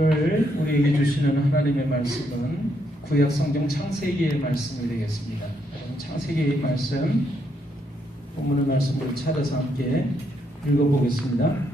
오늘 우리에게 주시는 하나님의 말씀은 구약성경 창세기의 말씀이 되겠습니다. 창세기의 말씀, 본문의 말씀을 찾아서 함께 읽어보겠습니다.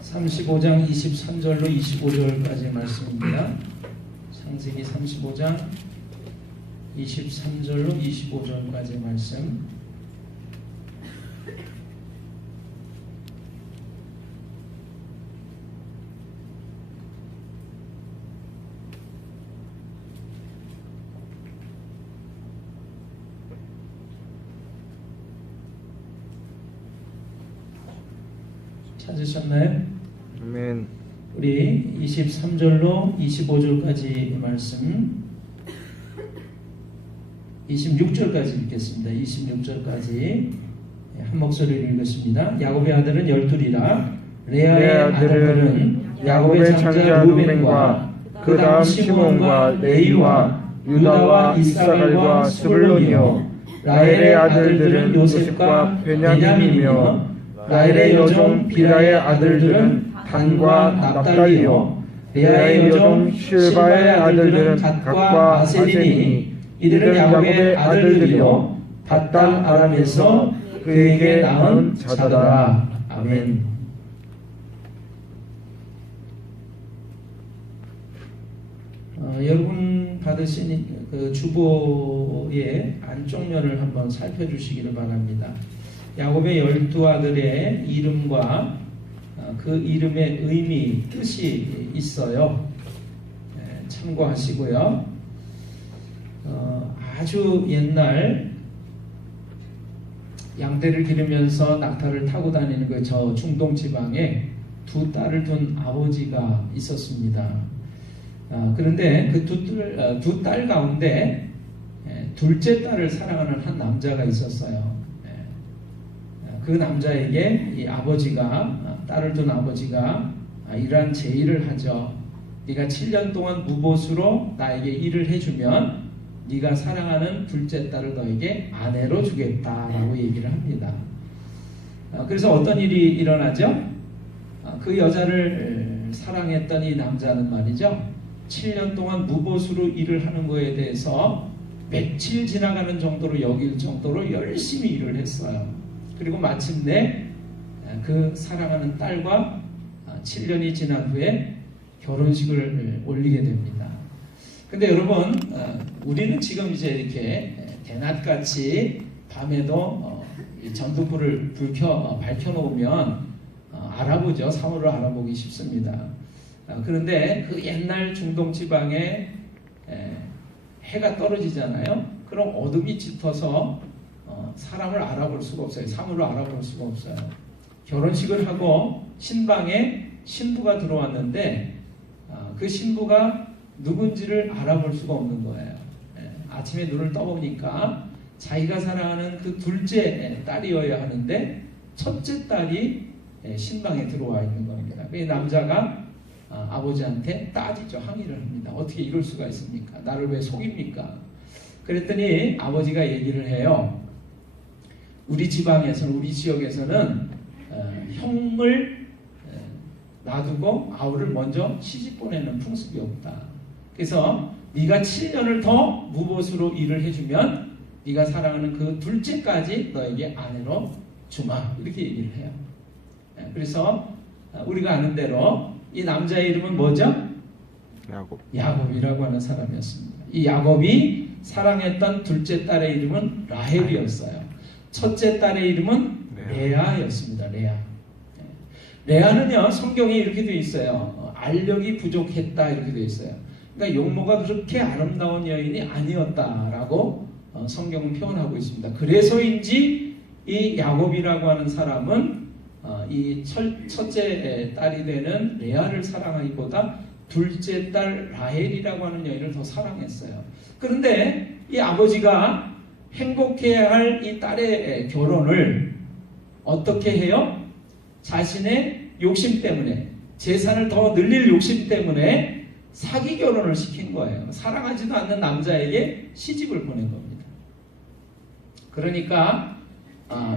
35장 23절로 25절까지의 말씀입니다. 창세기 35장 23절로 25절까지의 말씀. 찾으셨나요? 아멘. 우리 23절로 25절까지 말씀, 26절까지 읽겠습니다. 26절까지 한 목소리로 읽겠습니다. 야곱의 아들은 12이라. 레아의 아들들은 야곱의 장자 루벤과 그 다음 시몬과 레위와 유다와 이사갈과 스불론이요, 라헬의 아들들은 요셉과 베냐민이며, 라헬의 여종 비라의 아들들은 단과 납달리요, 레아의 여종 실바의 아들들은 갓과 아셀이니, 이들은 야곱의 아들들이요 밧단 아람에서 그에게 낳은 자더라. 아멘. 여러분 받으신 그 주보의 안쪽 면을 한번 살펴주시기를 바랍니다. 야곱의 12아들의 이름과 그 이름의 의미, 뜻이 있어요. 참고하시고요. 아주 옛날 양떼를 기르면서 낙타를 타고 다니는 그 저 중동 지방에 두 딸을 둔 아버지가 있었습니다. 그런데 그 두 딸 가운데 둘째 딸을 사랑하는 한 남자가 있었어요. 그 남자에게 이 아버지가, 딸을 둔 아버지가 이러한 제의를 하죠. 네가 7년 동안 무보수로 나에게 일을 해주면 네가 사랑하는 둘째 딸을 너에게 아내로 주겠다라고 얘기를 합니다. 그래서 어떤 일이 일어나죠? 그 여자를 사랑했던 이 남자는 말이죠, 7년 동안 무보수로 일을 하는 거에 대해서 며칠 지나가는 정도로 여길 정도로 열심히 일을 했어요. 그리고 마침내 그 사랑하는 딸과 7년이 지난 후에 결혼식을 올리게 됩니다. 근데 여러분, 우리는 지금 이제 이렇게 대낮같이 밤에도 전등불을 밝혀놓으면 알아보죠. 사물을 알아보기 쉽습니다. 그런데 그 옛날 중동 지방에 해가 떨어지잖아요. 그럼 어둠이 짙어서 사람을 알아볼 수가 없어요. 사물을 알아볼 수가 없어요. 결혼식을 하고 신방에 신부가 들어왔는데 그 신부가 누군지를 알아볼 수가 없는 거예요. 아침에 눈을 떠보니까 자기가 사랑하는 그 둘째 딸이어야 하는데 첫째 딸이 신방에 들어와 있는 겁니다. 그 남자가 아버지한테 따지죠. 항의를 합니다. 어떻게 이럴 수가 있습니까? 나를 왜 속입니까? 그랬더니 아버지가 얘기를 해요. 우리 지방에서는, 우리 지역에서는 형을 놔두고 아우를 먼저 시집 보내는 풍습이 없다. 그래서 네가 7년을 더 무보수로 일을 해주면 네가 사랑하는 그 둘째까지 너에게 아내로 주마. 이렇게 얘기를 해요. 그래서 우리가 아는 대로 이 남자의 이름은 뭐죠? 야곱이라고 하는 사람이었습니다. 이 야곱이 사랑했던 둘째 딸의 이름은 라헬이었어요. 첫째 딸의 이름은 레아였습니다. 레아는요, 성경에 이렇게 되어 있어요. 알력이 부족했다 이렇게 되어 있어요. 그러니까 용모가 그렇게 아름다운 여인이 아니었다라고 성경은 표현하고 있습니다. 그래서인지 이 야곱이라고 하는 사람은 이 첫째 딸이 되는 레아를 사랑하기보다 둘째 딸 라헬이라고 하는 여인을 더 사랑했어요. 그런데 이 아버지가 행복해야 할 이 딸의 결혼을 어떻게 해요? 자신의 욕심 때문에, 재산을 더 늘릴 욕심 때문에 사기 결혼을 시킨 거예요. 사랑하지도 않는 남자에게 시집을 보낸 겁니다. 그러니까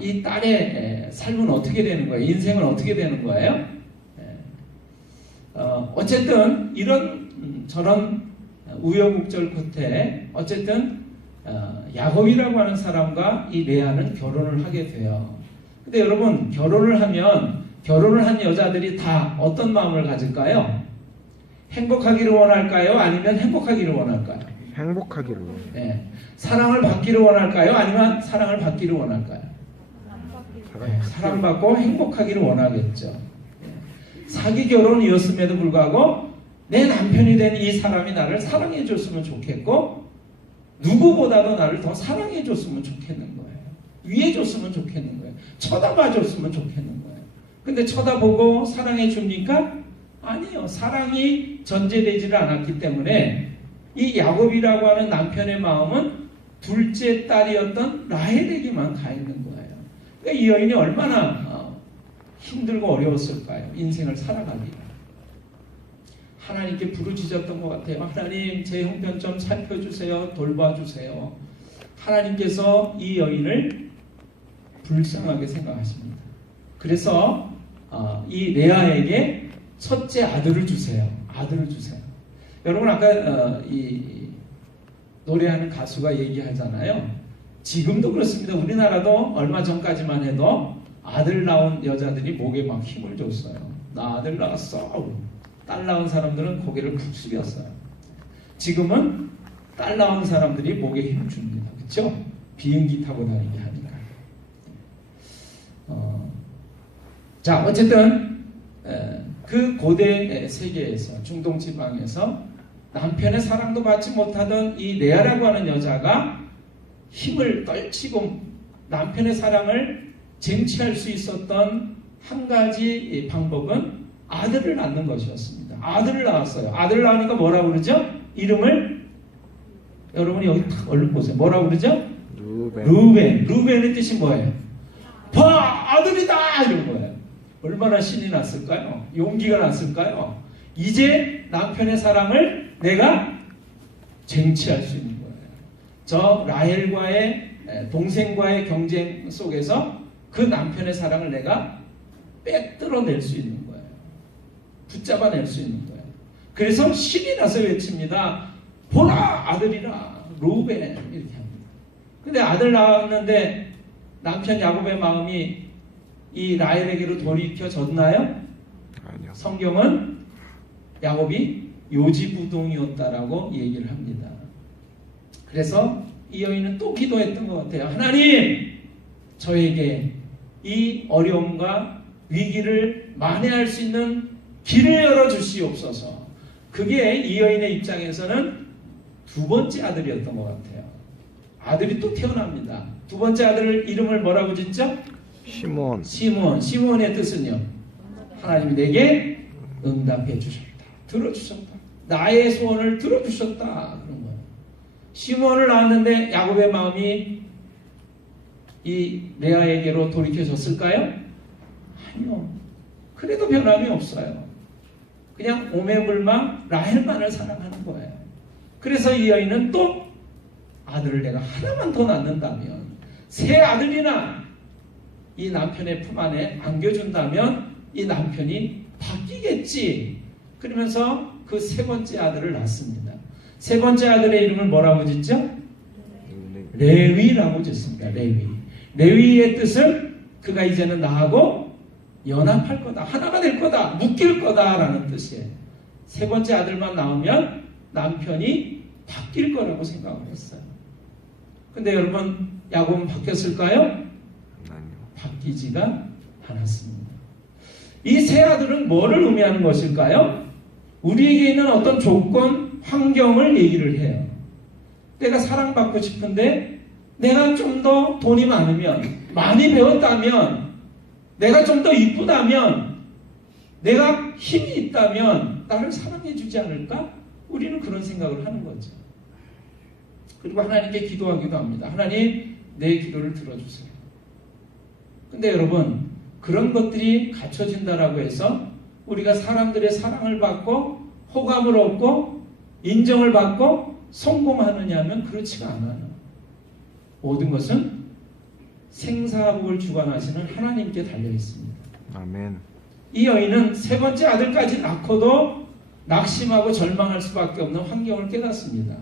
이 딸의 삶은 어떻게 되는 거예요? 인생은 어떻게 되는 거예요? 어쨌든 이런 저런 우여곡절 끝에 어쨌든 야곱이라고 하는 사람과 이 레아는 결혼을 하게 돼요. 근데 여러분, 결혼을 한 여자들이 다 어떤 마음을 가질까요? 행복하기를 원할까요? 아니면 행복하기를 원할까요? 행복하기를. 네. 사랑을 받기를 원할까요? 아니면 사랑을 받기를 원할까요? 네. 사랑받고 행복하기를 원하겠죠. 네. 사기 결혼이었음에도 불구하고 내 남편이 된 이 사람이 나를 사랑해 줬으면 좋겠고 누구보다도 나를 더 사랑해 줬으면 좋겠는 거예요. 위해 줬으면 좋겠는 거예요. 쳐다봐 줬으면 좋겠는 거예요. 근데 쳐다보고 사랑해 줍니까? 아니에요. 사랑이 전제되지를 않았기 때문에 이 야곱이라고 하는 남편의 마음은 둘째 딸이었던 라헬에게만 가 있는 거예요. 그러니까 이 여인이 얼마나 힘들고 어려웠을까요? 인생을 살아가기가. 하나님께 부르짖었던 것 같아요. 하나님, 제 형편 좀 살펴주세요. 돌봐주세요. 하나님께서 이 여인을 불쌍하게 생각하십니다. 그래서 이 레아에게 첫째 아들을 주세요. 아들을 주세요. 여러분, 아까 이 노래하는 가수가 얘기하잖아요. 지금도 그렇습니다. 우리나라도 얼마 전까지만 해도 아들 낳은 여자들이 목에 막 힘을 줬어요. 나 아들 낳았어. 딸 낳은 사람들은 고개를 푹 숙였어요. 지금은 딸 낳은 사람들이 목에 힘 줍니다. 그렇죠? 비행기 타고 다니게 하니까. 자, 어쨌든 그 고대 세계에서, 중동 지방에서 남편의 사랑도 받지 못하던 이 레아라고 하는 여자가 힘을 떨치고 남편의 사랑을 쟁취할 수 있었던 한 가지 방법은 아들을 낳는 것이었습니다. 아들을 낳았어요. 아들을 낳으니까 뭐라고 그러죠? 이름을 여러분이 여기 얼른 보세요. 뭐라고 그러죠? 루벤. 루벤의 뜻이 뭐예요? 봐! 아들이다! 이런 거예요. 얼마나 신이 났을까요? 용기가 났을까요? 이제 남편의 사랑을 내가 쟁취할 수 있는 거예요. 저 라헬과의 동생과의 경쟁 속에서 그 남편의 사랑을 내가 빼들어낼 수 있는 거예요. 붙잡아낼 수 있는 거예요. 그래서 신이 나서 외칩니다. 보라! 아들이라! 루벤! 이렇게 합니다. 근데 아들 낳았는데 남편 야곱의 마음이 이 라헬에게로 돌이켜졌나요? 아니요. 성경은 야곱이 요지부동이었다라고 얘기를 합니다. 그래서 이 여인은 또 기도했던 것 같아요. 하나님, 저에게 이 어려움과 위기를 만회할 수 있는 길을 열어주시옵소서. 그게 이 여인의 입장에서는 두 번째 아들이었던 것 같아요. 아들이 또 태어납니다. 두 번째 아들 이름을 뭐라고 짓죠? 시몬. 시몬의 뜻은요? 하나님이 내게 응답해 주셨다. 들어주셨다. 나의 소원을 들어주셨다. 그런 거예요. 시몬을 낳았는데 야곱의 마음이 이 레아에게로 돌이켜졌을까요? 아니요. 그래도 변함이 없어요. 그냥 오매불망 라헬만을 사랑하는 거예요. 그래서 이 여인은 또 아들을 내가 하나만 더 낳는다면, 세 아들이나 이 남편의 품 안에 안겨준다면 이 남편이 바뀌겠지. 그러면서 그 세 번째 아들을 낳습니다. 세 번째 아들의 이름을 뭐라고 짓죠? 레위라고 짓습니다. 레위의 뜻은 그가 이제는 나하고 연합할 거다. 하나가 될 거다. 묶일 거다라는 뜻이에요. 세 번째 아들만 낳으면 남편이 바뀔 거라고 생각을 했어요. 근데 여러분, 야곱은 바뀌었을까요? 아니요. 바뀌지가 않았습니다. 이 세 아들은 뭐를 의미하는 것일까요? 우리에게 있는 어떤 조건, 환경을 얘기를 해요. 내가 사랑받고 싶은데 내가 좀 더 돈이 많으면, 많이 배웠다면, 내가 좀 더 이쁘다면, 내가 힘이 있다면 나를 사랑해 주지 않을까? 우리는 그런 생각을 하는 거죠. 그리고 하나님께 기도하기도 합니다. 하나님, 내 기도를 들어주세요. 근데 여러분, 그런 것들이 갖춰진다라고 해서 우리가 사람들의 사랑을 받고 호감을 얻고 인정을 받고 성공하느냐 하면 그렇지가 않아요. 모든 것은 생사복을 주관하시는 하나님께 달려 있습니다. 아멘. 이 여인은 세 번째 아들까지 낳고도 낙심하고 절망할 수밖에 없는 환경을 깨닫습니다.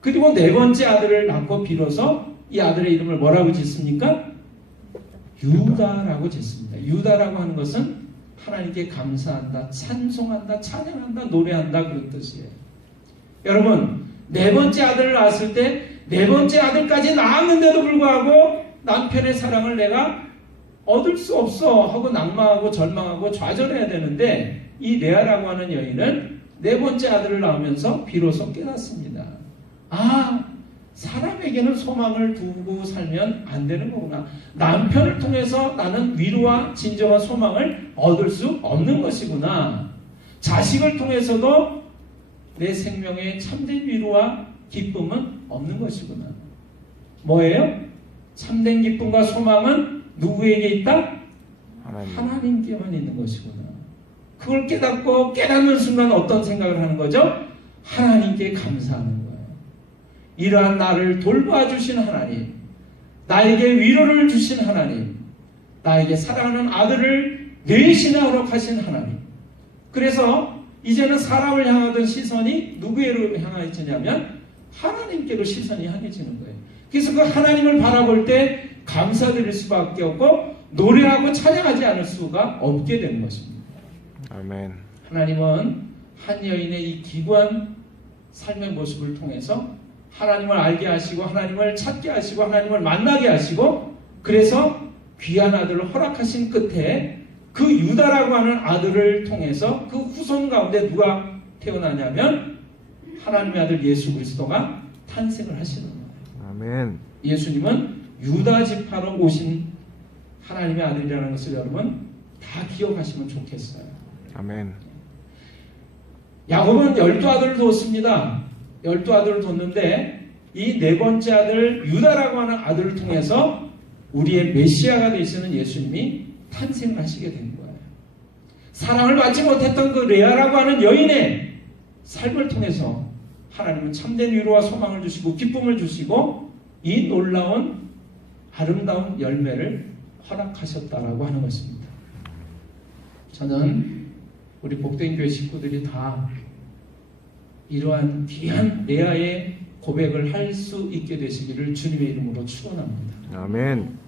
그리고 네 번째 아들을 낳고 비로소 이 아들의 이름을 뭐라고 짓습니까? 유다라고 짓습니다. 유다라고 하는 것은 하나님께 감사한다, 찬송한다, 찬양한다, 노래한다 그런 뜻이에요. 여러분, 네 번째 아들을 낳았을 때 네 번째 아들까지 낳았는데도 불구하고 남편의 사랑을 내가 얻을 수 없어 하고 낙망하고 절망하고 좌절해야 되는데 이 레아라고 하는 여인은 네 번째 아들을 낳으면서 비로소 깨닫습니다. 아, 사람에게는 소망을 두고 살면 안 되는 거구나. 남편을 통해서 나는 위로와 진정한 소망을 얻을 수 없는 것이구나. 자식을 통해서도 내 생명에 참된 위로와 기쁨은 없는 것이구나. 뭐예요? 참된 기쁨과 소망은 누구에게 있다? 하나님께만 있는 것이구나. 그걸 깨닫고 깨닫는 순간 어떤 생각을 하는 거죠? 하나님께 감사하는 거예요. 이러한 나를 돌봐주신 하나님, 나에게 위로를 주신 하나님, 나에게 사랑하는 아들을 넷이나 허락하신 하나님. 그래서 이제는 사람을 향하던 시선이 누구에로 향해지냐면 하나님께로 시선이 향해지는 거예요. 그래서 그 하나님을 바라볼 때 감사드릴 수밖에 없고 노래하고 찬양하지 않을 수가 없게 되는 것입니다. 아멘. 하나님은 한 여인의 이 기구한 삶의 모습을 통해서 하나님을 알게 하시고 하나님을 찾게 하시고 하나님을 만나게 하시고 그래서 귀한 아들을 허락하신 끝에 그 유다라고 하는 아들을 통해서 그 후손 가운데 누가 태어나냐면 하나님의 아들 예수 그리스도가 탄생을 하시는 거예요. 아멘. 예수님은 유다 지파로 오신 하나님의 아들이라는 것을 여러분 다 기억하시면 좋겠어요. 아멘. 야곱은 12아들을 뒀습니다. 12아들을 뒀는데 이 네 번째 아들 유다라고 하는 아들을 통해서 우리의 메시아가 되시는 예수님이 탄생을 하시게 된 거예요. 사랑을 받지 못했던 그 레아라고 하는 여인의 삶을 통해서 하나님은 참된 위로와 소망을 주시고 기쁨을 주시고 이 놀라운 아름다운 열매를 허락하셨다라고 하는 것입니다. 저는 우리 복된 교회 식구들이 다 이러한 귀한 레아의 고백을 할 수 있게 되시기를 주님의 이름으로 축원합니다. 아멘.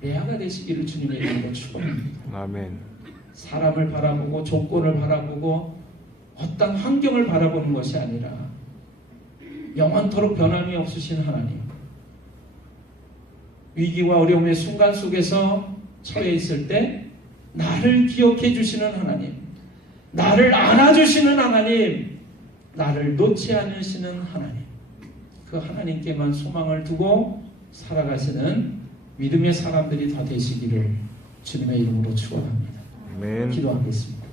레아가 되시기를 주님의 이름으로 축원합니다. 아멘. 사람을 바라보고 조건을 바라보고 어떤 환경을 바라보는 것이 아니라 영원토록 변함이 없으신 하나님, 위기와 어려움의 순간 속에서 처해 있을 때 나를 기억해 주시는 하나님, 나를 안아주시는 하나님, 나를 놓지 않으시는 하나님, 그 하나님께만 소망을 두고 살아가시는 믿음의 사람들이 다 되시기를 주님의 이름으로 축원합니다. 아멘. 기도하겠습니다.